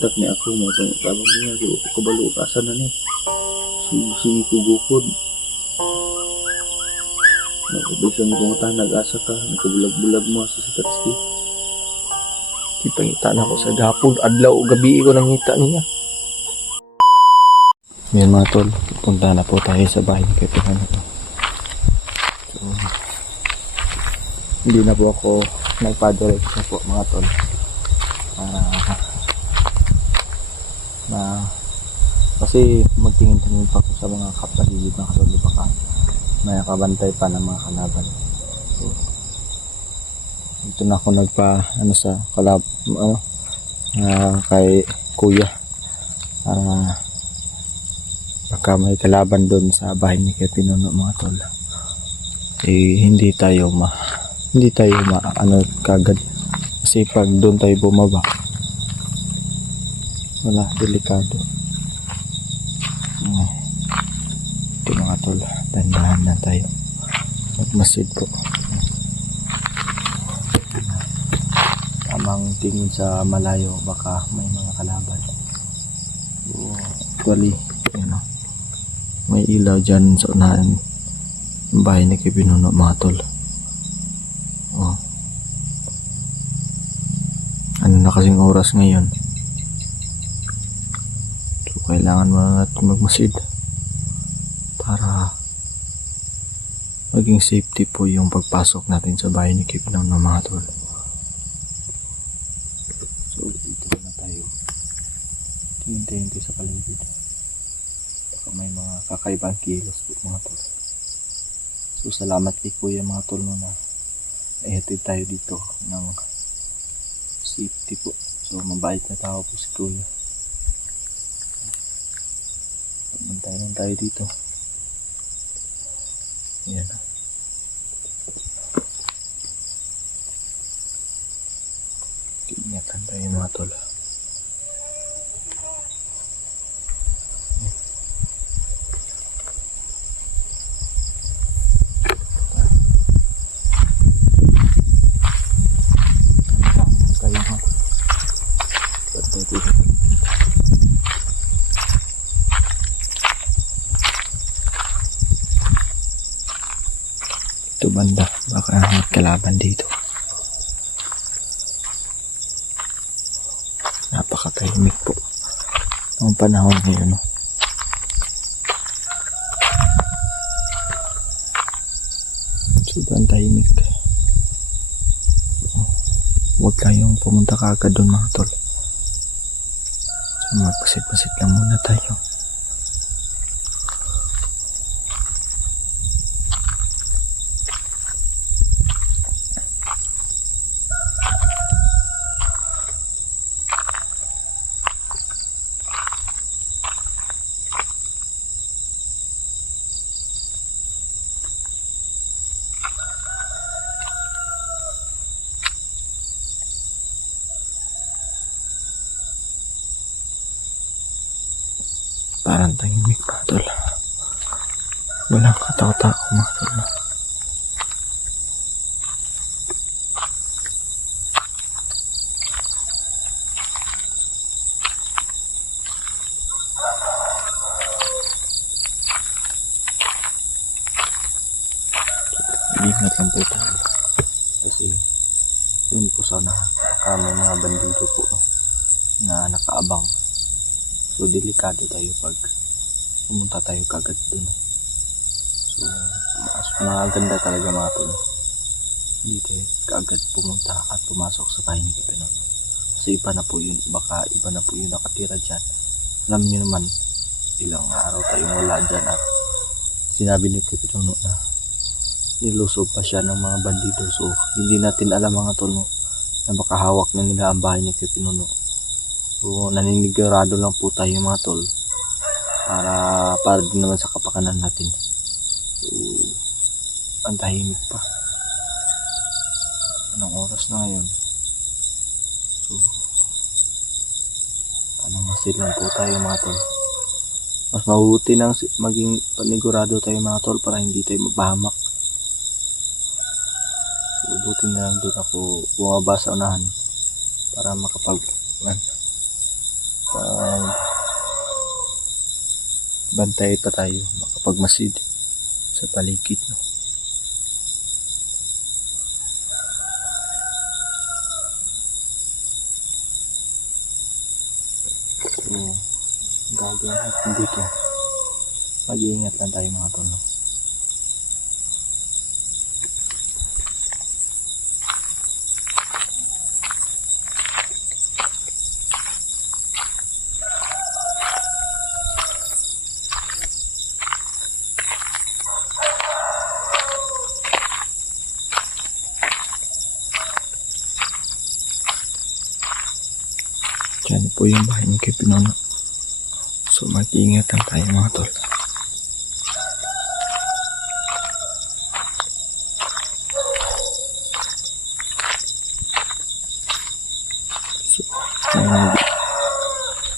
kontak ni ako mo itong tabang niya. So, kabalo, asa na ni. Sige kugukod. Nakabusan ko nga nag-asa ka. Nakabulag-bulag mo sa Sitatski. Ipangita na ako sa gapon. Adlaw o gabi ko nang ngita niya. Ngayon mga tol, punta na po tayo sa bahay ni Kuya Pinono. So, hindi na po ako nagpa-direction po mga tol. Kasi magtingin-tingin pa po sa mga kapatid ng katulad baka may nakabantay pa ng mga kalaban. So, dito na ako sa kay kuya. Baka may kalaban doon sa bahay ni Kuya Pinono mga tol. Hindi tayo kagad. Kasi pag doon tayo bumaba, wala, delikado. Ito mga tol, tandahan na tayo. Magmasid po. Tamang tingin sa malayo, baka may mga kalaban. So, actually, may ilaw dyan sa unahan ng bahay ni Kuya Pinono mga tol. Ano na kasing oras ngayon? So kailangan mo natin magmasid para maging safety po yung pagpasok natin sa bahay ni Kuya Pinono mga tol. So dito na tayo. Tingin tayo sa paligid. Baka may mga kakaibang kilos po mga tol. So salamat kay Kuya mga tol na ihatid tayo dito ng safety po. So mabait na tao po si Kuya. Pagmantay lang tayo dito. Ayan. Ingatan tayo mga tol. Ito banda, baka may kalaban dito. Napakatahimik po ang panahon ngayon. Sobrang tahimik. Huwag tayong pumunta kaagad doon mga tol. So magpasit-pasit lang muna tayo. Parang tahimik pa tol. Walang katao-tao mga tol. Ingat lang po tayo. Kasi yun po sana may mga bandido po na nakaabang. So delikado tayo pag pumunta tayo kagad dun. So mas maganda talaga mga tol, hindi tayo kagad pumunta at pumasok sa bahay ni Kuya Pinono. Kasi iba na po yun, baka iba na po yun nakatira dyan. Alam niyo naman, ilang araw tayong wala dyan at sinabi ni Kuya Pinono na nilusob pa siya ng mga bandido. So hindi natin alam mga tol na baka hawak na nila ang bahay ni Kuya Pinono. So naninigurado lang po tayo mga tol para din naman sa kapakanan natin. So ang tahimik pa. Anong oras na ngayon? So anong masid lang po tayo mga tol. Mas mabuti nang maging panigurado tayo mga tol para hindi tayo mabahamak. So buti na lang doon ako bumaba sa unahan para bantay pa tayo makapagmasid sa paligid, no? So, gagawin natin dito, mag-iingat lang tayo mga tol, no? Diyan po yung bahay ni Kuya Pinono. So mag-iingat lang tayo mga tol. So,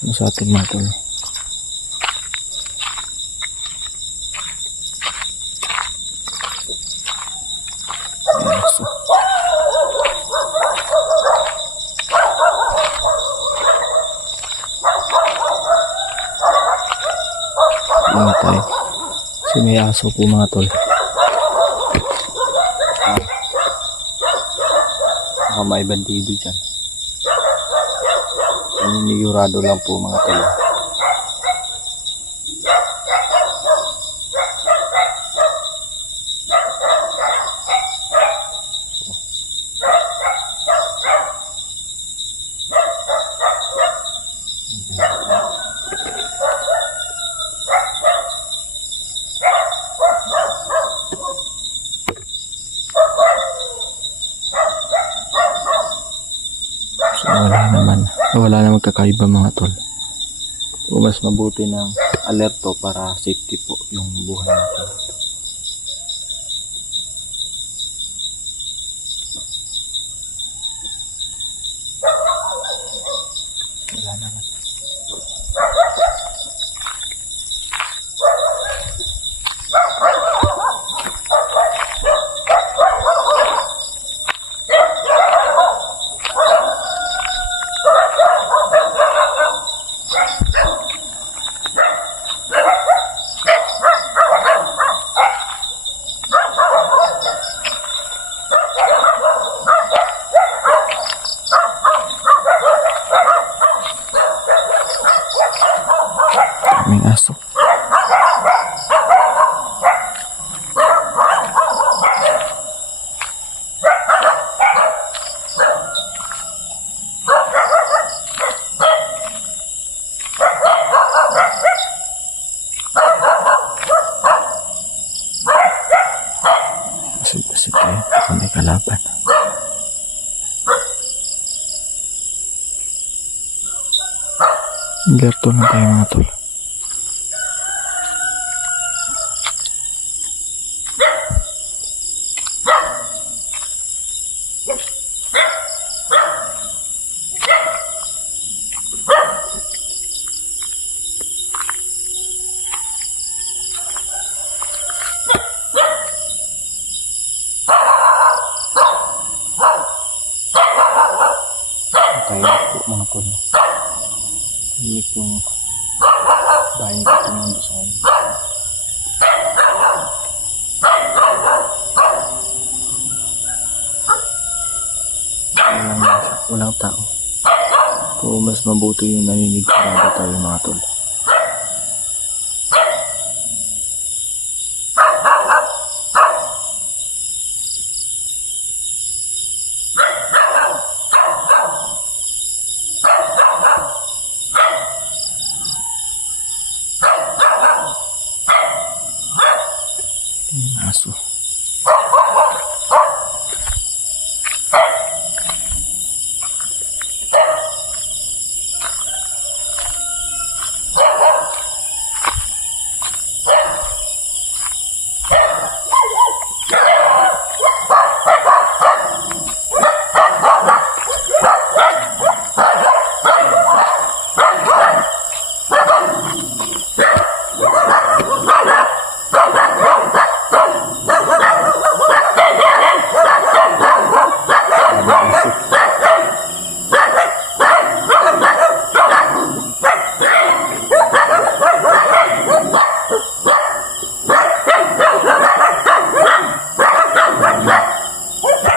ano sa atin mga tol? Ayan, so ingat tayo. Kasi may aso po mga tol. Baka may bandido dyan. Naninigurado lang po mga tol. So, wala naman kakaiba mga tol. So, mas mabuti ng alerto para safety po yung buhay natin. Wala naman. May aso. Basit-basit tayo. Baka may kalaban. Alerto lang tayo mga tol. Tayo po mga tol. Inik yung bahay ni Kuya Pinono sa ngayon. Walang tao. So mas mabuti yung naninigurado tayo mga tol. Aso.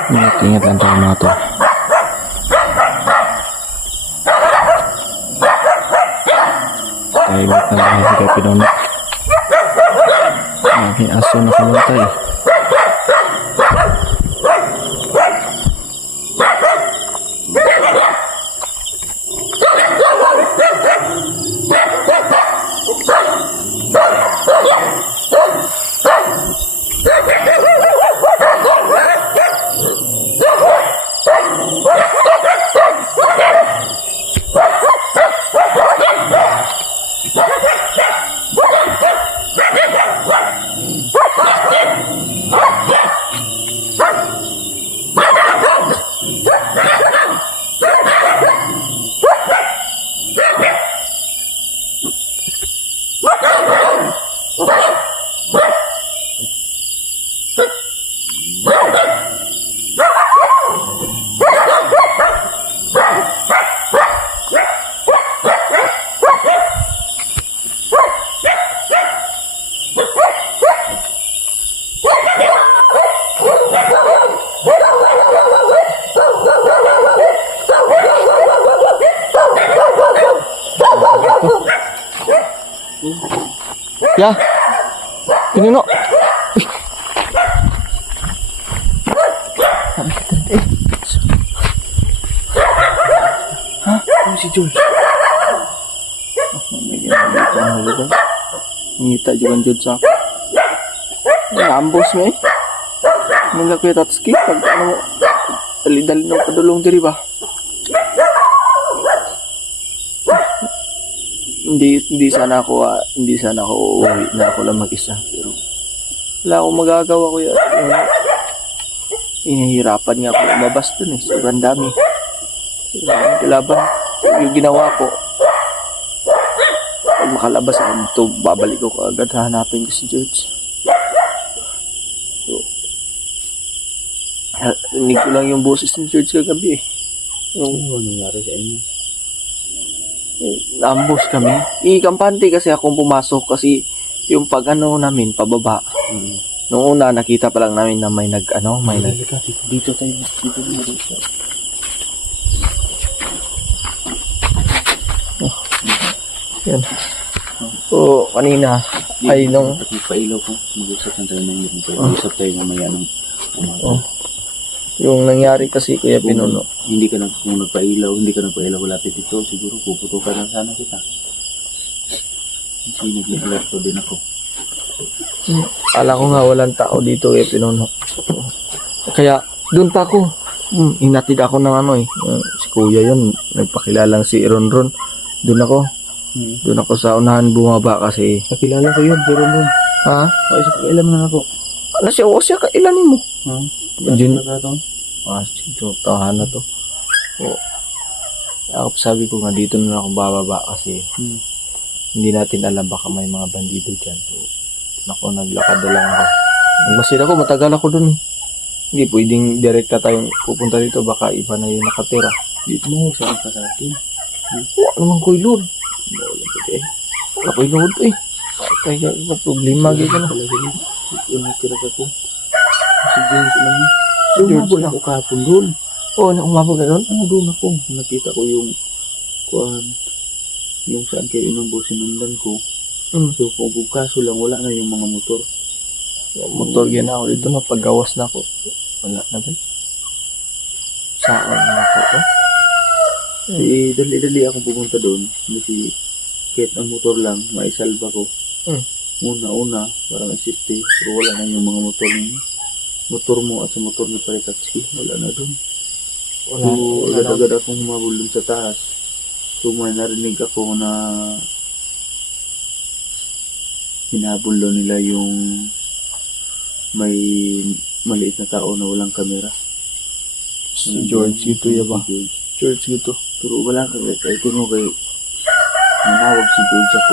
Ingat lang tayo mga to. Tayo ba't na lang kay Pinono. Aking aso na kumantay. Ya, Pinono. Hah? Ano si George? Ngita juga George sa ako. Ambos mo eh. Mula kuya Tatsuki, pag ano mo, dali-dali ng padulong diri ba? Hindi sana ako uuwi na ako lang mag-isa, pero wala akong magagawa, kuya. Inahirapan nga ako lumabas dun eh, sobrang dami. Kalaban, yung ginawa ko, pag makalabas ako dito, babalik ko agad, hahanapin ko si George. So, rinig ko lang yung boses ni George kagabi eh. Ano nangyari sa inyo? Naambos kami. Ikampante kasi akong pumasok kasi yung pag ano namin, pababa. Noong una, nakita pa lang namin na may Dito tayo. Yan. So, kanina, ay nung... Magpailaw ko. Mag-usap na tayo ng mag-usap tayo mamaya ng umaga. Yung nangyari kasi, Kuya Pinono. Hindi ka nagpailaw, malapit dito. Siguro puputukan lang sana kita. Kasi nag-alerto din ako. Kala ko nga walang tao dito, Kuya Pinono. Kaya, doon pa ako. Inatid ako ng ano eh. Si Kuya yun, nagpakilalang si Ronron. Doon ako sa unahan bumaba kasi. Kakilala ko yun, pero doon. Ha? O, isa kakailam na ako. Ano siya? O siya, kailanin mo. Ha? Jun. Ito? Ito, tahan na to. O, ako sabi ko nga dito na ako bababa kasi hindi natin alam baka may mga bandido dyan. So, naglakad na lang ako. Nagmasid ako, matagal ako dun eh. Hindi pwedeng direkta tayong pupunta dito, baka iba na yung nakatira. Dito mo, saan ka sa atin? Ano naman ko'y lord? Wala ko'y lord eh. Kaya problema gito na. Yung nakira ko. Si George lang. George Doon ako kahapon doon. Oo, umabog ka doon? Doon ako. Nakita ko yung yung saan kayo inumbo sinundan ko. So, kung kaso lang, wala na yung mga motor. Motor yan ako dito na paggawas na ako. Wala na ba? Saan na ako to? Dali-dali akong pumunta doon. Kasi kahit ang motor lang, maisalba ko. Una, parang safety. Pero wala na yung mga motor ninyo. Motor mo at sa motor ni Paritatski. Wala na doon. So, agad-agad akong humabol doon sa taas. So, may narinig ako na hinabol daw nila yung may maliit na tao na walang kamera. Si George, ito ya ba? George, ito. Pero wala ka kahit mo kay nanawag si George ako,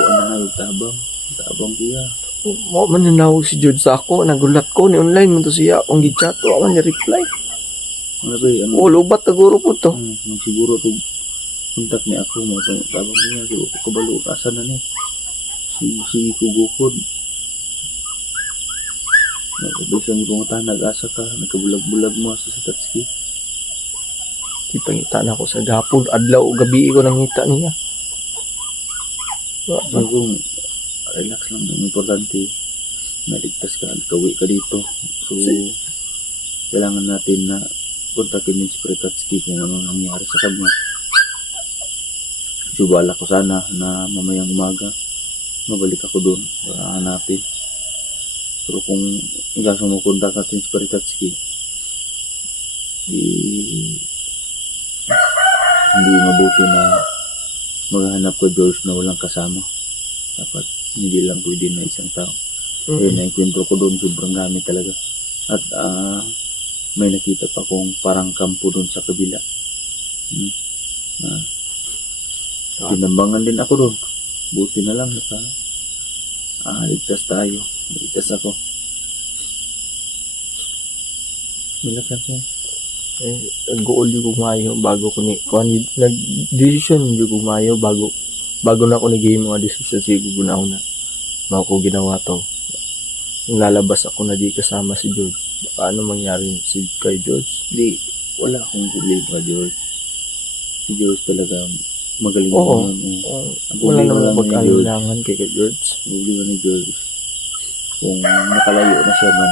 tabang kuya. Mo man nanawag si George sa ako, nagulat ko ni online mo to siya, ang gichat to, ako niya reply. Ano ba ano? Oh, lubat taguro po to. Siguro to kontak ni ako mo to, tabang kuya, so kabalo asan na ni. Si Kugukod. Nagbisan ko nga nag-asa ka, nagkabulag-bulag mo sa Tatsuki. Di pangita na ako sa gapon. Adlaw o gabi ko nangita niya. So kung relax lang, ang importante, naligtas ka, nagkawi ka dito. So, kailangan natin na kontakin yung si Tatsuki kung ano nangyari sa kanya. So, bala ko sana na mamayang umaga, mabalik ako doon para hanapin. Pero kung igaso mo kontak natin si Tatsuki, hindi mabuti na maghanap ko George na walang kasama. Dapat hindi lang pwede na isang tao. Kaya naikwento ko doon, sobrang dami talaga. At may nakita pa kong parang kampo doon sa kabila. Tinambangan din ako doon. Buti na lang ligtas tayo. Ligtas ako. Nilakas mo. Goal yung kumayo bago ko ni nag-decision yung kumayo bago na ako nag-game mga decision siguro na una ko ginawa to. Yung lalabas ako na di kasama si George. Paano mangyari si kay George? Wala akong problema, George. Si George talaga magaling. Oo. Wala namang pag-alinlangan kay George. Problema ni George. Kung nakalayo na siya man,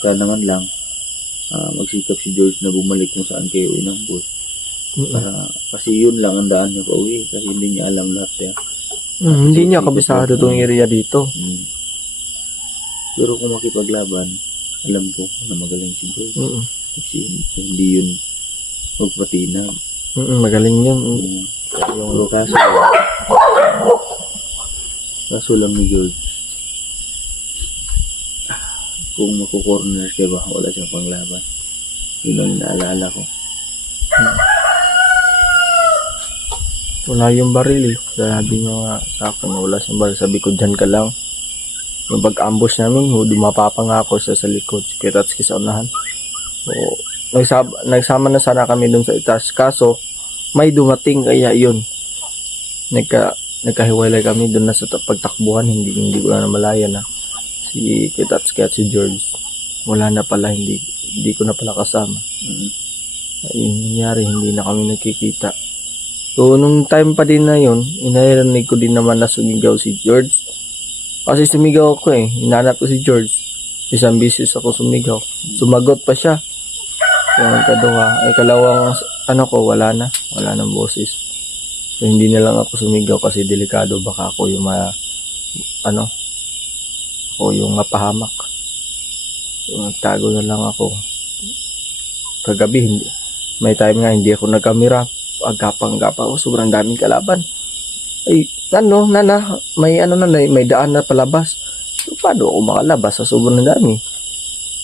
kaya naman lang, magsikap si George na bumalik kung saan kayo inambos. Kasi yun lang ang daan niya pauwi. Kasi hindi niya alam lahat yan. Hindi niya kabisado itong area dito. Pero kung makipaglaban, alam ko na magaling si George. Kasi hindi yun magpatina. Magaling yun. Pero kaso lang ni George, kung makukorner siya ba, wala siyang panglaban. Yun ang inaalala ko. Wala yung baril eh. Sabi niya nga sa akin, wala siyang baril. Sabi ko, dyan ka lang. Yung pag-ambush namin, dumapa pa nga ako sa likod. Si Tatsuki sa unahan. So, nagsama na sana kami dun sa itaas. Kaso, may dumating kaya yun. Nagkahiwalay kami dun na sa pagtakbuhan. Hindi ko na malaya na. Si Tatsuki at si George. Wala na pala, hindi ko na pala kasama. Yung nangyari, hindi na kami nagkikita. So, nung time pa din na yun, inarinig ko din naman na sumigaw si George. Kasi sumigaw ako eh. Hinanap ko si George. Isang beses ako sumigaw. Sumagot pa siya. Yung kalawang wala na. Wala nang boses. So, hindi na lang ako sumigaw kasi delikado. Baka ako yung ako yung mapahamak. So, nagtago na lang ako. Kagabi, may time nga hindi ako nagkamera. Agapang-gapa ako. Sobrang daming kalaban. Ay, nana, may daan na palabas. So, paano ako makalabas sa sobrang dami?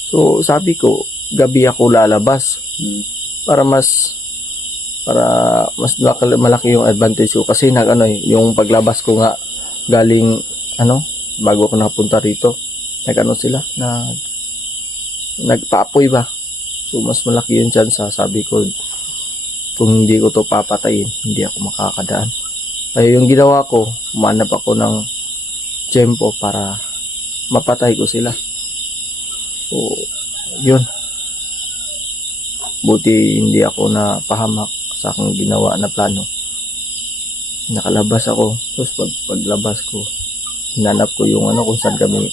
So, sabi ko, gabi ako lalabas. Para mas malaki yung advantage ko. Kasi yung paglabas ko nga, galing, bago ako napunta rito, sila, nagpaapoy ba? So, mas malaki yun dyan sabi ko, kung hindi ko to papatayin, hindi ako makakadaan. Kaya yung ginawa ko, umanap ako ng tempo para mapatay ko sila. So, yun. Buti hindi ako napahamak sa aking ginawa na plano. Nakalabas ako. Tapos paglabas ko, hinanap ko yung kung saan kami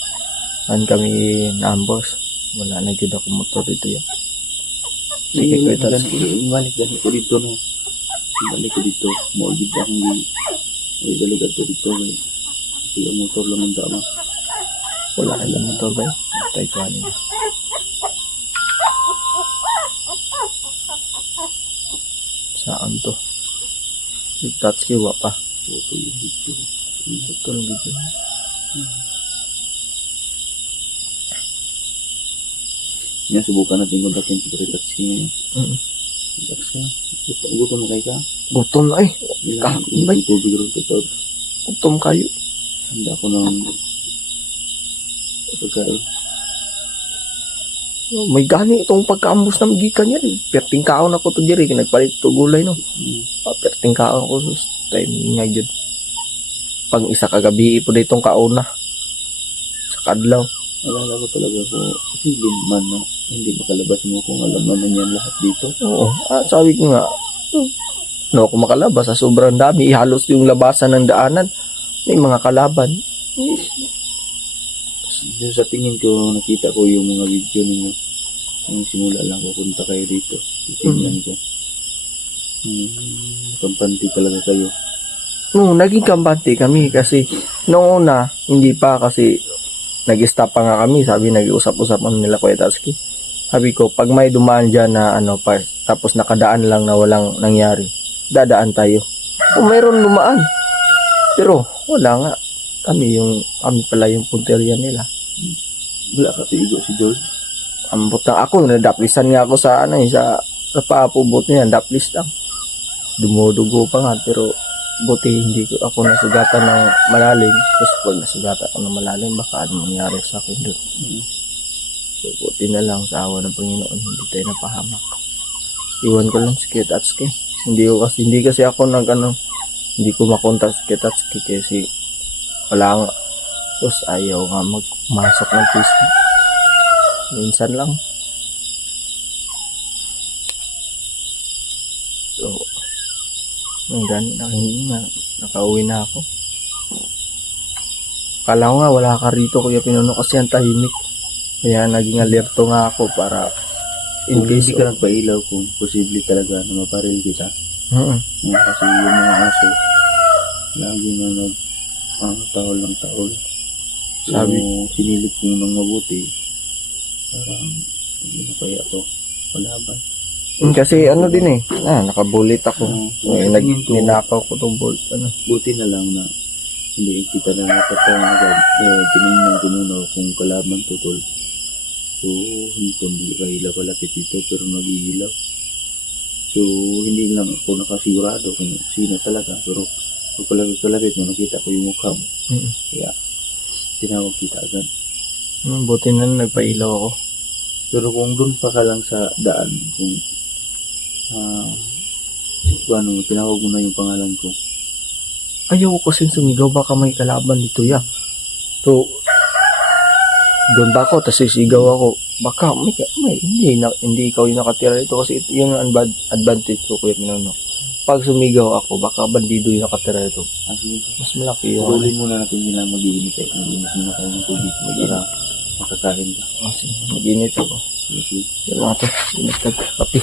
na-ambush. Wala na yun ako motor dito yan. Sige, balik ko dito no. Balik ko dito. Maugid akong balik ko dito. Sige, motor lang ang tama. Wala na yung motor ba? Tayo ko kanina. Saan to? Yung Tatsuki wa pa. Ito yung video. Ito yung video. Yan, subukan natin kontakin si Tatsuki ngayon. Tatsuki, gutom na kayo ka? Gutom na eh. Ilang tubig rin ito. Gutom kayo. Handa ko ng pagkain. May gani itong pagkaambos na magikan yan. Perting kaon ako to diri. Nagpalit ito gulay no. Perting kaon ako sa time nga yun. Pang isa kagabi po na itong kaon na. Sa kadlaw. Alala ko talaga ko, silin man na hindi makalabas mo kung alam naman yan lahat dito. Oo. Sabi ko nga, no ako makalabas sa sobrang dami. Halos yung labasan ng daanan. May mga kalaban. Yung sa tingin ko, nakita ko yung mga video ninyo. Yung simula lang pupunta kayo dito. Tingnan ko. Kampante talaga kayo. No, naging kampante kami kasi noong una, hindi pa kasi nag-stop pa nga kami. Sabi, nag-usap-usap nila Kuya Tatsuki. Sabi ko, pag may dumaan dyan na tapos nakadaan lang na walang nangyari, dadaan tayo. Kung mayroon dumaan. Pero, wala nga. Kami pala yung punteriya nila. Wala ka tiigo si George. Ambot lang ako, nadaplisan nga ako sa sa paapubot niya, daplis lang. Dumudugo pa nga, pero buti hindi ko ako nasugatan ng malalim. Kasi pag nasugatan ako ng malalim, baka ano mangyari sa akin doon. So, buti na lang sa awa ng Panginoon, hindi tayo napahamak. Iwan ko lang si Kuya Tatsuki. Hindi kasi ako hindi ko makontak si Kuya Tatsuki kasi wala nga. Tapos ayaw nga magmasok ng Facebook. Minsan lang. So, hanggang nakauwi na ako. Kala ko nga wala ka rito Kuya Pinuno kasi ang tahimik. Kaya naging alerto nga ako para Kung hindi ka nagpailaw, kung posible talaga na maparil kita. Kasi yung mga aso, lagi na tahol ng tahol. So, sinilip ko ng mabuti. Parang hindi na kaya ito palaban. Kasi din nakabulit ako. Ninakaw ko itong bolt. Buti na lang na hindi kita na natatang agad. Tinignan ko muna kung kalaban tutol. So, hindi ka hila palapit dito pero nagihilaw. So, hindi lang ako nakasigurado kung sino talaga. Pero pag palapit mo, nakita ko yung mukha mo. Kaya, tinawag kita agad. Buti na nagpailaw ako. Pero kung doon pa ka lang sa daan, kung tinawag mo na yung pangalan ko. Ayaw ko kasing sumigaw, baka may kalaban dito ya. So, doon ba ako, tapos sisigaw ako. Baka hindi ikaw yung nakatira dito kasi yun ang advantage ko Kuya Pinuno. Pag sumigaw ako, baka bandido yung nakatira dito. Mas malaki yung... Pagulin muna natin nila mag-iinit eh. Mag-iinit muna kayo ng tubig. Para makakain ka. Sige, mag-iinit ako. Sige. Yan mga to, init kape.